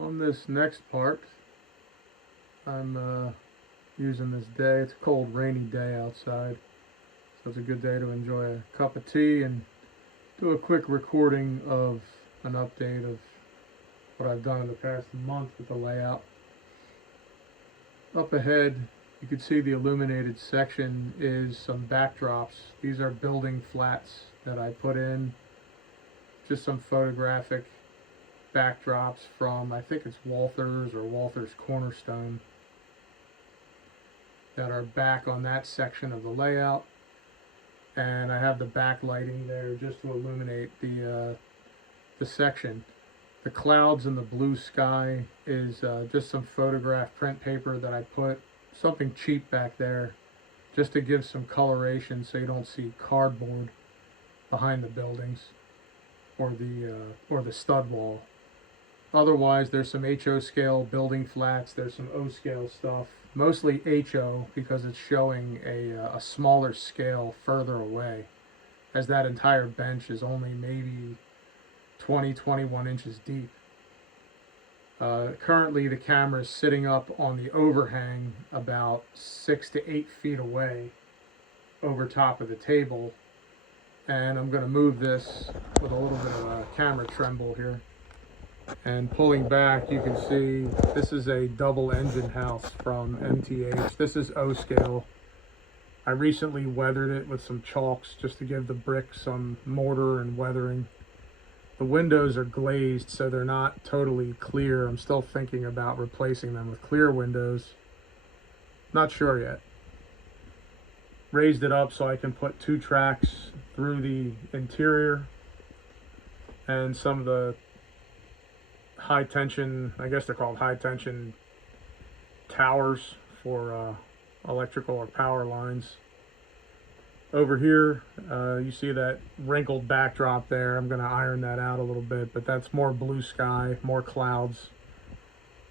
On this next part, I'm using this day. It's a cold, rainy day outside, so it's a good day to enjoy a cup of tea and do a quick recording of an update of what I've done in the past month with the layout. Up ahead, you can see the illuminated section is some backdrops. These are building flats that I put in, just some photographic backdrops from, I think it's Walthers or Walthers Cornerstone, that are back on that section of the layout. And I have the backlighting there just to illuminate the section. The clouds and the blue sky is just some photograph print paper that I put something cheap back there just to give some coloration so you don't see cardboard behind the buildings or the stud wall. Otherwise, there's some HO scale building flats, there's some O scale stuff, mostly HO because it's showing a smaller scale further away, as that entire bench is only maybe 20-21 inches deep. Currently the camera is sitting up on the overhang about 6 to 8 feet away over top of the table, and I'm going to move this with a little bit of a camera tremble here. And pulling back, you can see this is a double engine house from MTH. This is O scale. I recently weathered it with some chalks just to give the brick some mortar and weathering. The windows are glazed, so they're not totally clear. I'm still thinking about replacing them with clear windows. Not sure yet. Raised it up so I can put 2 tracks through the interior, and some of the high tension, I guess they're called high tension towers for electrical or power lines. Over here, you see that wrinkled backdrop there. I'm going to iron that out a little bit, but that's more blue sky, more clouds.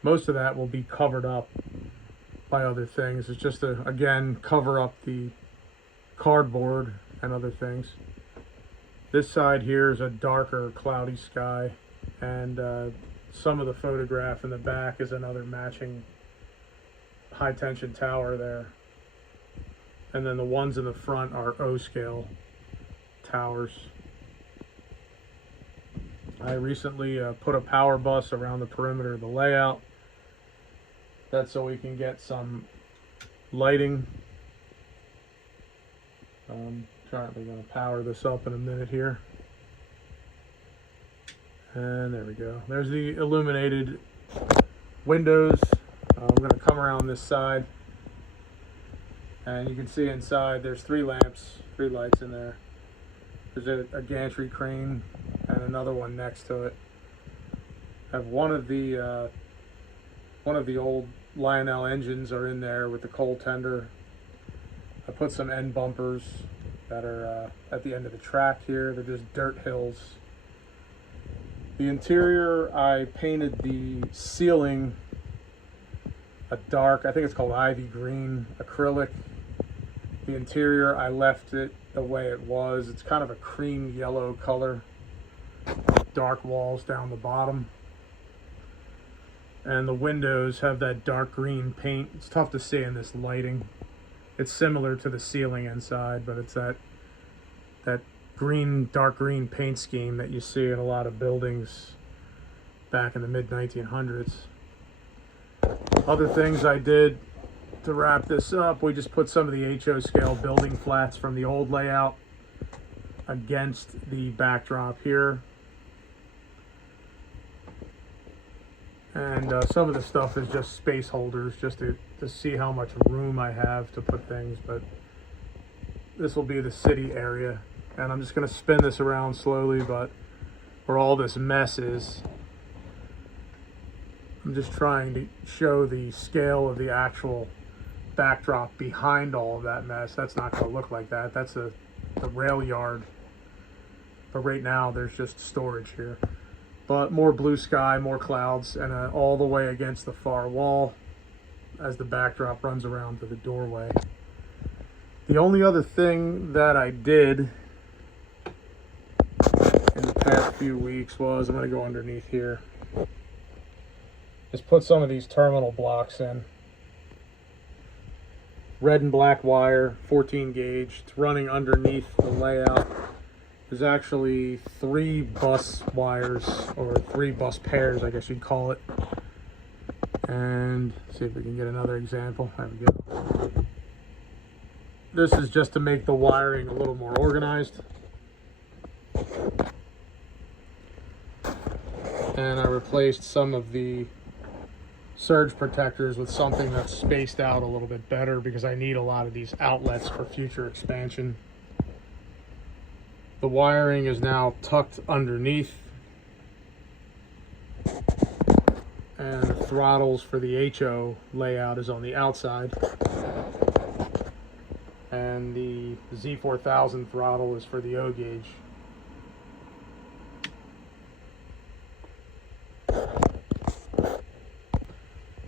Most of that will be covered up by other things. It's just to, again, cover up the cardboard and other things. This side here is a darker, cloudy sky, and some of the photograph in the back is another matching high tension tower there. And then the ones in the front are O scale towers. I recently put a power bus around the perimeter of the layout. That's so we can get some lighting. I'm currently going to power this up in a minute here. And there we go. There's the illuminated windows. I'm going to come around this side, and you can see inside there's 3 lamps, 3 lights in there. There's a gantry crane and another one next to it. I have one of the old Lionel engines are in there with the coal tender. I put some end bumpers that are at the end of the track here. They're just dirt hills. The interior, I painted the ceiling a dark, I think it's called ivy green acrylic. The interior, I left it the way it was. It's kind of a cream yellow color, dark walls down the bottom. And the windows have that dark green paint. It's tough to see in this lighting. It's similar to the ceiling inside, but it's that green, dark green paint scheme that you see in a lot of buildings back in the mid-1900s. Other things I did to wrap this up, we just put some of the HO scale building flats from the old layout against the backdrop here. And some of the stuff is just space holders, just to see how much room I have to put things. But this will be the city area. And I'm just going to spin this around slowly, but where all this mess is, I'm just trying to show the scale of the actual backdrop behind all of that mess. That's not going to look like that. That's the rail yard. But right now, there's just storage here. But more blue sky, more clouds, and all the way against the far wall as the backdrop runs around to the doorway. The only other thing that I did in the past few weeks was, I'm going to go underneath here. is put some of these terminal blocks in. Red and black wire, 14 gauge. It's running underneath the layout. There's actually 3 bus wires, or 3 bus pairs, I guess you'd call it. And see if we can get another example. There we go. This is just to make the wiring a little more organized. And I replaced some of the surge protectors with something that's spaced out a little bit better because I need a lot of these outlets for future expansion. The wiring is now tucked underneath, and the throttles for the HO layout is on the outside, and the Z4000 throttle is for the O gauge.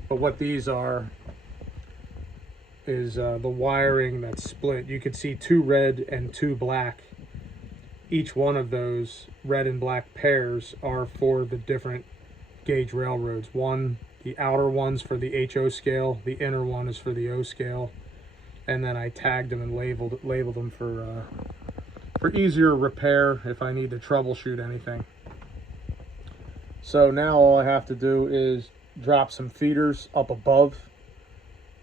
But what these are is the wiring that's split. You could see 2 red and 2 black. Each one of those red and black pairs are for the different gauge railroads. One, the outer one's for the HO scale, the inner one is for the O scale, and then I tagged them and labeled them for easier repair if I need to troubleshoot anything. So now all I have to do is drop some feeders up above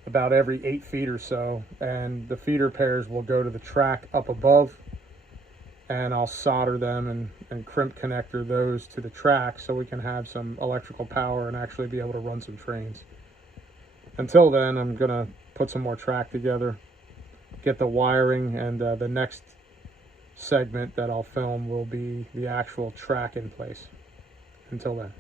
about every 8 feet or so, and the feeder pairs will go to the track up above, and I'll solder them and crimp connector those to the track so we can have some electrical power and actually be able to run some trains. Until then, I'm gonna put some more track together, get the wiring, and the next segment that I'll film will be the actual track in place. Until then.